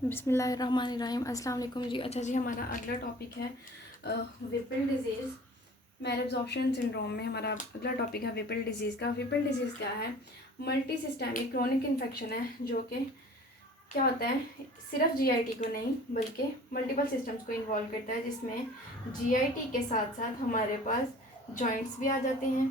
बिस्मिल्लाहिर्रहमानिर्रहीम। अस्सलाम वालेकुम जी। अच्छा जी, हमारा अगला टॉपिक है विपल डिजीज़। मैल एब्जॉर्प्शन सिंड्रोम में हमारा अगला टॉपिक है विपल डिजीज़ का। विपल डिजीज़ क्या है? मल्टी सिस्टेमिक क्रोनिक इन्फेक्शन है जो कि क्या होता है, सिर्फ जीआईटी को नहीं बल्कि मल्टीपल सिस्टम्स को इन्वॉल्व करता है, जिसमें जीआईटी के साथ साथ हमारे पास जॉइंट्स भी आ जाते हैं,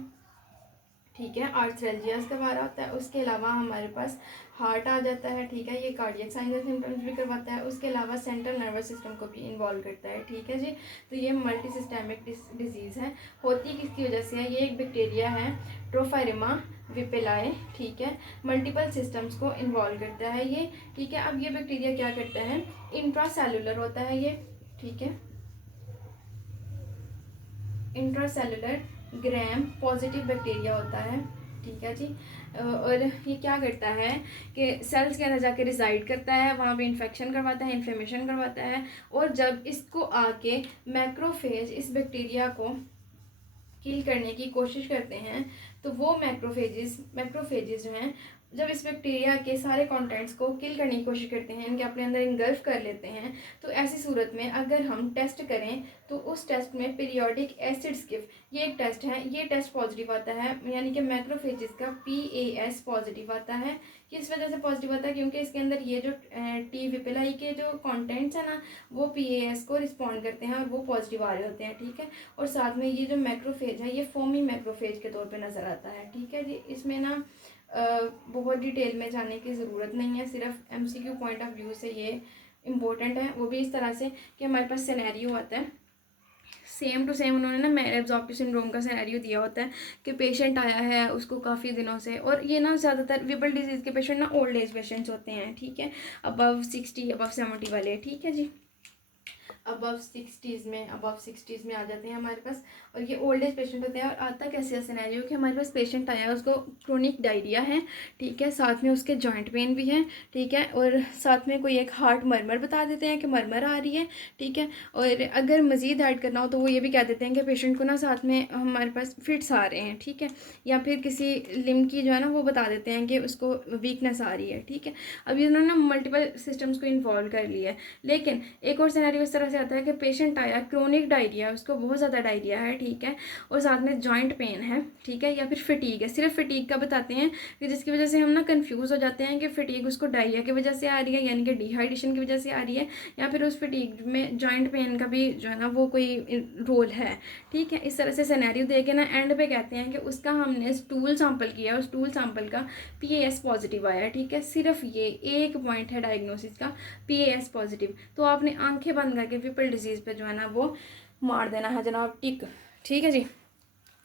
ठीक है। आर्थ्रेल्जियास करवा होता है। उसके अलावा हमारे पास हार्ट आ जाता है, ठीक है। ये कार्डियक साइंस एंड सिम्टम्स भी करवाता है। उसके अलावा सेंट्रल नर्वस सिस्टम को भी इन्वॉल्व करता है, ठीक है जी। तो ये मल्टी सिस्टेमिक डिजीज़ है। होती किसकी वजह से है? ये एक बैक्टीरिया है, ट्रोफायरिमा विपेलाए, ठीक है। मल्टीपल सिस्टम्स को इन्वॉल्व करता है ये, ठीक है। अब ये बैक्टीरिया क्या करता है? इंट्रासेलुलर होता है ये, ठीक है। इंट्रासेलुलर ग्राम पॉजिटिव बैक्टीरिया होता है, ठीक है जी। और ये क्या करता है कि सेल्स के अंदर जाके रिजाइड करता है, वहाँ पे इन्फेक्शन करवाता है, इन्फ्लेमेशन करवाता है। और जब इसको आके मैक्रोफेज इस बैक्टीरिया को किल करने की कोशिश करते हैं, तो वो मैक्रोफेजेस जो हैं, जब इस बैक्टीरिया के सारे कंटेंट्स को किल करने की कोशिश करते हैं, इनके अपने अंदर इनगल्फ कर लेते हैं, तो ऐसी सूरत में अगर हम टेस्ट करें तो उस टेस्ट में पीरियोडिक एसिड स्किप, ये एक टेस्ट है, ये टेस्ट पॉजिटिव आता है, यानी कि मैक्रोफेजेस का PAS पॉजिटिव आता है। किस वजह से पॉजिटिव आता है? क्योंकि इसके अंदर ये जो टी विपिलाई के जो कॉन्टेंट्स हैं ना, वो PAS को रिस्पॉन्ड करते हैं और वो पॉजिटिव आ रहे होते हैं, ठीक है। और साथ में ये जो मैक्रोफेज है, ये फोमी मैक्रोफेज के तौर पे नज़र आता है, ठीक है जी। इसमें ना बहुत डिटेल में जाने की ज़रूरत नहीं है, सिर्फ MCQ पॉइंट ऑफ व्यू से ये इम्पोर्टेंट है। वो भी इस तरह से कि हमारे पास सिनेरियो आता है, सेम टू सेम उन्होंने ना मैल एब्जॉर्प्टिव सिंड्रोम का सिनेरियो दिया होता है कि पेशेंट आया है, उसको काफ़ी दिनों से, और ये ना ज़्यादातर विबल डिजीज़ के पेशेंट ना ओल्ड एज पेशेंट्स होते हैं, ठीक है। अबव 60 अबव 70 वाले, ठीक है जी। अबव सिक्सटीज़ में आ जाते हैं हमारे पास, और ये ओल्ड एज पेशेंट होते हैं। और आता कैसे सिनेरियो कि हमारे पास पेशेंट आया है, उसको क्रोनिक डायरिया है, ठीक है, साथ में उसके जॉइंट पेन भी है, ठीक है, और साथ में कोई एक हार्ट मरमर बता देते हैं कि मरमर आ रही है, ठीक है। और अगर मज़ीद ऐड करना हो तो वो ये भी कह देते हैं कि पेशेंट को ना साथ में हमारे पास फिट्स आ रहे हैं, ठीक है, या फिर किसी लिम्ब की जो है ना वो बता देते हैं कि उसको वीकनेस आ रही है, ठीक है। अब ये उन्होंने मल्टीपल सिस्टम्स को इन्वॉल्व कर लिया है। लेकिन एक और सिनेरियो इस तरह से आता है कि पेशेंट आया, क्रोनिक डायरिया, उसको बहुत ज़्यादा डायरिया है, ठीक है, और साथ में जॉइंट पेन है, ठीक है, या फिर फटीग है। सिर्फ फटीग का बताते हैं कि जिसकी वजह से हम ना कंफ्यूज हो जाते हैं कि फटीग उसको डायरिया की वजह से आ रही है, यानी कि डिहाइड्रेशन की वजह से आ रही है, या फिर उस फटीग में जॉइंट पेन का भी जो है ना वो कोई रोल है, ठीक है। इस तरह से सिनेरियो दे के ना एंड पे कहते हैं कि उसका हमने स्टूल सैंपल किया, और स्टूल सैंपल का PAS पॉजिटिव आया, ठीक है। सिर्फ ये एक पॉइंट है डायग्नोसिस का, PAS पॉजिटिव। तो आपने आंखें बंद करके विपल डिजीज़ पे जो है ना वो मार देना है जनाब, टिक, ठीक है जी।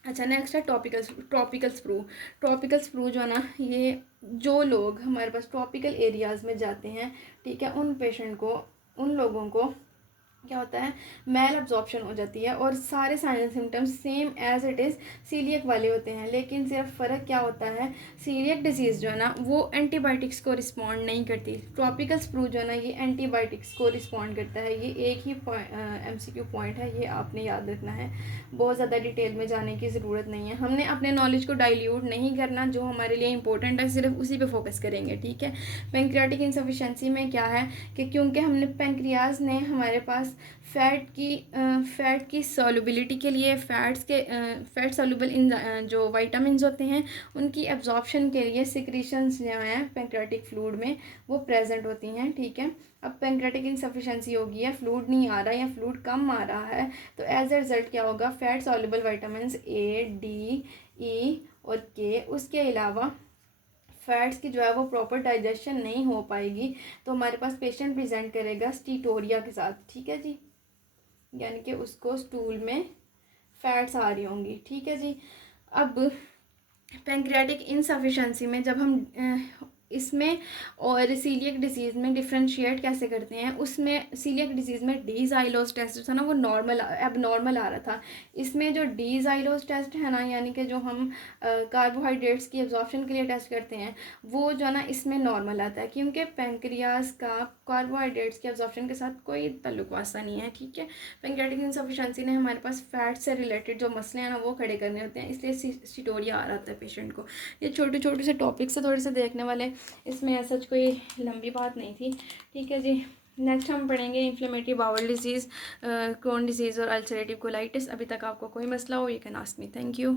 अच्छा, नेक्स्ट है ट्रॉपिकल स्प्रू। ट्रॉपिकल स्प्रू जो है ना, ये जो लोग हमारे पास ट्रॉपिकल एरियाज़ में जाते हैं, ठीक है, उन लोगों को क्या होता है, मैल अब्जॉर्प्शन हो जाती है, और सारे sign and symptoms same as it is coeliac वाले होते हैं। लेकिन सिर्फ फ़र्क क्या होता है, सीलियक डिजीज़ जो है ना वो एंटीबायोटिक्स को रिस्पॉन्ड नहीं करती, ट्रॉपिकल स्प्रू जो है ना ये एंटीबायोटिक्स को रिस्पॉन्ड करता है। ये एक ही MCQ पॉइंट है, ये आपने याद रखना है, बहुत ज़्यादा डिटेल में जाने की ज़रूरत नहीं है। हमने अपने नॉलेज को डाइल्यूट नहीं करना, जो हमारे लिए इंपॉर्टेंट है सिर्फ उसी पे फोकस करेंगे, ठीक है। पेंक्रियाटिक इंसफिशेंसी में क्या है कि क्योंकि हमने पेंक्रियाज ने हमारे पास फैट की सॉल्युबिलिटी के लिए फैट सॉल्युबल इन जो वाइटामिन होते हैं उनकी एब्जॉर्प्शन के लिए सिक्रीशंस जो हैं पेंक्रियाटिक फ्लूइड में वो प्रेजेंट होती हैं, ठीक है। अब पेंक्रियाटिक इनसफिशेंसी होगी या फ्लूइड नहीं आ रहा या फ्लूइड कम आ रहा है, तो एज ए रिजल्ट क्या होगा, fat soluble vitamin A, D, E और K, उसके अलावा फैट्स की जो है वो प्रॉपर डाइजेशन नहीं हो पाएगी, तो हमारे पास पेशेंट प्रेजेंट करेगा स्टीटोरिया के साथ, ठीक है जी, यानी कि उसको स्टूल में फैट्स आ रही होंगी, ठीक है जी। अब पेंक्रियाटिक इनसफिशेंसी में जब हम इसमें और सीलियक डिजीज़ में डिफ्रेंशिएट कैसे करते हैं, उसमें सीलियक डिजीज़ में डी ज़ाइलोस टेस्ट था ना वो एबनॉर्मल आ रहा था। इसमें जो डी ज़ाइलोस टेस्ट है ना, यानी कि जो हम कार्बोहाइड्रेट्स की एब्जॉर्प्शन के लिए टेस्ट करते हैं, वो जो है ना इसमें नॉर्मल आता है, क्योंकि पेंक्रियाज का कार्बोहाइड्रेट्स की एब्जॉर्प्शन के साथ कोई ताल्लुक वास्ता नहीं है, ठीक है। पेंक्रियाटिक इनसफिशेंसी ने हमारे पास फैट से रिलेटेड जो मसले हैं ना वो खड़े करने होते हैं, इसलिए स्टीटोरिया आ रहा था पेशेंट को। ये छोटे छोटे से टॉपिक्स से थोड़े से देखने वाले इसमें ऐसा कोई लंबी बात नहीं थी, ठीक है जी। नेक्स्ट हम पढ़ेंगे inflammatory bowel disease, crown disease और अल्सरेटिव कोलाइटिस। अभी तक आपको कोई मसला हो, you can ask me. Thank you.